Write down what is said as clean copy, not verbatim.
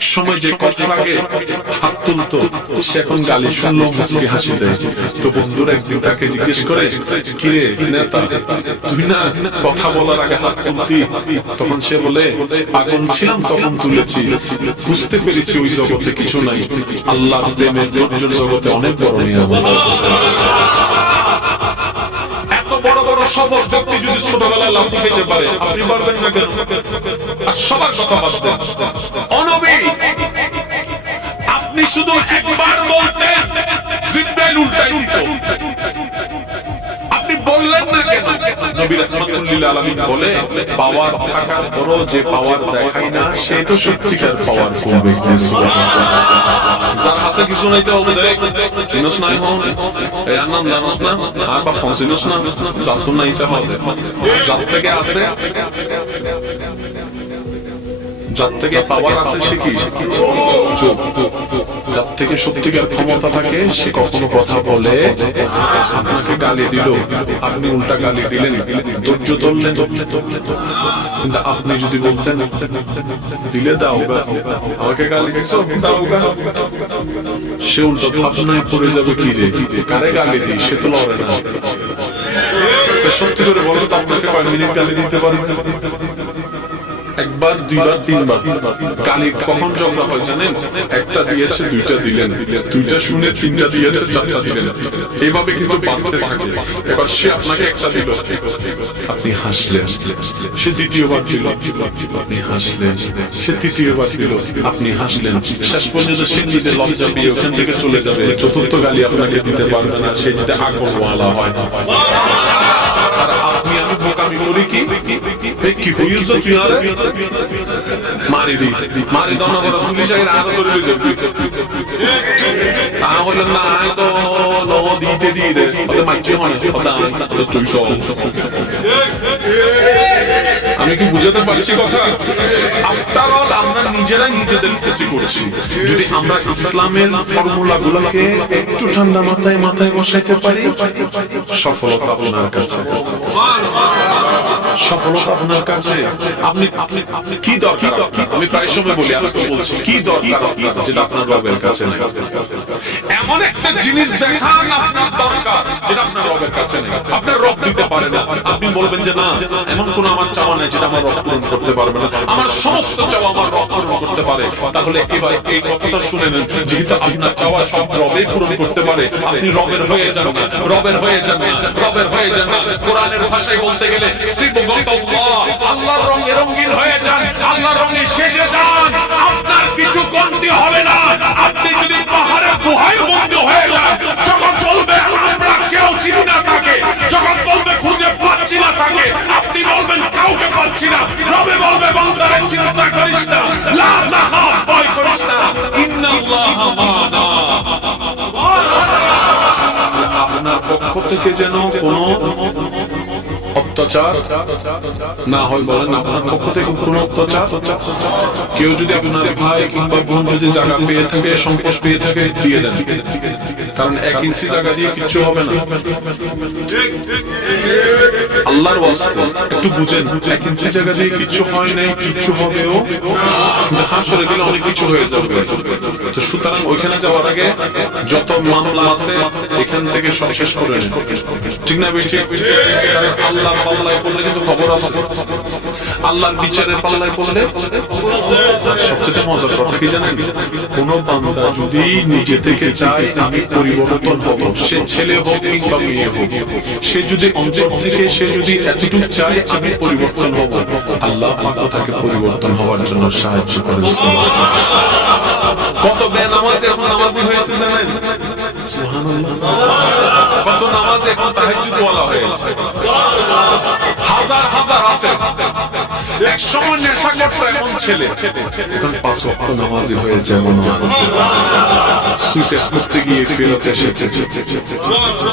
এক সময় যে কথা লাগে হাত তুলতো, সে এখন গালি শুনলো মুচকি হাসি দেয়। তো বন্ধুরা একদিন তাকে জিজ্ঞেস করে, কিরে নেতা, তুই না কথা বলার আগে হাত তুলতি? তখন সে বলে, পাগল ছিলাম তখন তুলেছি, বুঝতে পেরেছি ওই জগতে কিছু নাই, আল্লাহ প্রেমের ধৈর্যের জগতে অনেক বড় নিয়ামত। এত বড় বড় সফল ব্যক্তি যদি ছোটবেলায় লাফ খেতে পারে, আপনি পারবেন না কেন? আর সবার কথা বাদ দেন, ও নবী, আপনি শুধু একবার বলতেন জিব্রাইল উল্টায় দিত, আপনি বললেন না কেন? নবী রাহমাতুল লিল আলামিন বলে, পাওয়ার থাকার পরও যে পাওয়ার দেখায় না, সে তো সত্যিকার পাওয়ারফুল ব্যক্তি। যার কাছে কিছু নাই তো হবে দেখ, চিনস নাই হন, এই নাম জানোস না, আর বা ফোন চিনস না, যাতুন নাই তো হবে। যার থেকে আছে, যার থেকে পাওয়ার আছে, সে কি চুপ। যার থেকে সত্যিকার ক্ষমতা থাকে, সে কখনো কথা বলে, আপনাকে গালি দিল, আপনি উল্টা গালি দিলেন, ধৈর্য ধরলেন। কিন্তু আপনি যদি বলতেন, দিলে দাও, আমাকে গালি দিছো, দাও, সে উল্টো ভাবনায় পড়ে যাবে, কি রে কারে গালি দিই, সে তো লড়ে না। সে সত্যি করে বলে তো আপনাকে কয়েক মিনিট গালি দিতে পারবে? একবার, দুইবার, তিনবার গালি কখন ঝগড়া হয় জানেন? একটা দিয়েছে, দুইটা দিলেন, দুইটা শুনে তিনটা দিয়েছে, চারটা দিলেন, এইভাবে কিন্তু বাড়তে থাকে। এবার সে আপনাকে একটা দিল, আপনি হাসলেন, সে দ্বিতীয়বার দিল, আপনি হাসলেন, সে তৃতীয়বার দিল, আপনি হাসলেন, শেষ পর্যন্ত সে নিজে লজ্জা পেয়ে ওখান থেকে চলে যাবে। চতুর্থ গালি আপনাকে দিতে পারবে না, সে যদি আগরওয়ালা হয়। আর আপনি আমি বোকামি করি কি, কি হইছ তুই আরে মারি দি, মারি দাও না, বড় পুলিশ আইরা আরো ধরে লই যাবে। তাহলে না তো লো দিতে দিয়ে দে, ওদের মাইকে হয় না, ওদের তুই সব। আমি কি বুঝাতে পারছি কথা? আফটার অল আমরা নিজেরাই নিজেদের ক্ষতি করছি। যদি আমরা ইসলামের ফর্মুলা গুলোকে একটু ঠান্ডা মাথায় মাথায় বসাইতে পারি, সফলতা আপনার কাছে, সফলতা আপনার কাছে। আপনি কি দরকার? আমি প্রায় সময় বলি, আজকে বলছি, কি দরকার যেটা আপনার রবের কাছে নেই? এমন একটা জিনিস দেখান আপনার দরকার যেটা আপনার রবের কাছে নেই, আপনার রব দিতে পারে না। আপনি বলবেন যে না, এমন কোন আমার চাওয়া নেই যেটা আমার রব পূরণ করতে পারবে না, আমার সমস্ত চাওয়া আমার রব পূরণ করতে পারে। তাহলে এবার এই কথাটা শুনে নেন, যেহেতু আপনার চাওয়া সব রবে পূরণ করতে পারে, আপনি রবের হয়ে যান না, রবের হয়ে যান না, রবের হয়ে যান না। কোরআনের ভাষায় বলতে গেলে আল্লাহর রঙে রঙিন হয়ে যান, আল্লাহর রঙে সেজে যান, আপনার কিছু কমতি হবে না। আপনি যদি পাহাড়ের গুহায় বন্ধ হয়ে যান, যখন চলবে আমরা কেউ চিনি না তাকে, যখন চলবে খুঁজে পাচ্ছি না তাকে, আপনি বলবেন কাউকে পাচ্ছি না, রবে বলবে বান্দারে চিন্তা করিস না, লা তাখাফ, ভয় করিস না, ইন্নাল্লাহা মা'না। আপনার পক্ষ থেকে যেন কোনো অত্যাচার না হয়, বলেন আপনার পক্ষ থেকে কোনো অত্যাচার। কেউ যদি আপনার ভাই কিংবা বোন যদি জায়গা পেয়ে থাকে, সম্পদ পেয়ে থাকে, দিয়ে দেন, কারণ 1 ইঞ্চি জায়গা দিয়ে কিচ্ছু হবে না। আল্লাহর ওয়াস্তে একটু বুঝেন, 1 ইঞ্চি জায়গা দিয়ে কিচ্ছু হয় নাই, কিচ্ছু হবেও, কিন্তু হাসরে গেলে অনেক কিছু হয়ে যাবে। তো সুতরাং ওইখানে যাওয়ার আগে যত মামলা আছে এখান থেকে সব শেষ করে নেন, ঠিক না বেশি? আল্লাহ পাল্লায় পড়লে কিন্তু খবর আছে, আল্লাহর বিচারের পাল্লায় পড়লে সবচেয়ে মজার কথা কি জানেন? কোন বান্দা যদি নিজে থেকে চায় আমি পরিবর্তন হব, সে ছেলে হোক কিংবা মেয়ে হোক, সে যদি অন্তর থেকে সে যদি এতটুকু চায় আমি পরিবর্তন হব, আল্লাহ পাক তাকে পরিবর্তন হওয়ার জন্য সাহায্য করেন। কত বেনামাজ এখন নামাজি হয়েছে জানেন? সুবহানাল্লাহ। কত নামাজ এখন তাহাজ্জুদ ওয়ালা হয়েছে, হাজার হাজার আছে। এক সময় নেশা করতো এমন ছেলে, এখন 5 ওয়াক্ত নামাজি হয়েছে এমন আছে। সুইসাইড করতে গিয়ে ফেরত এসেছে।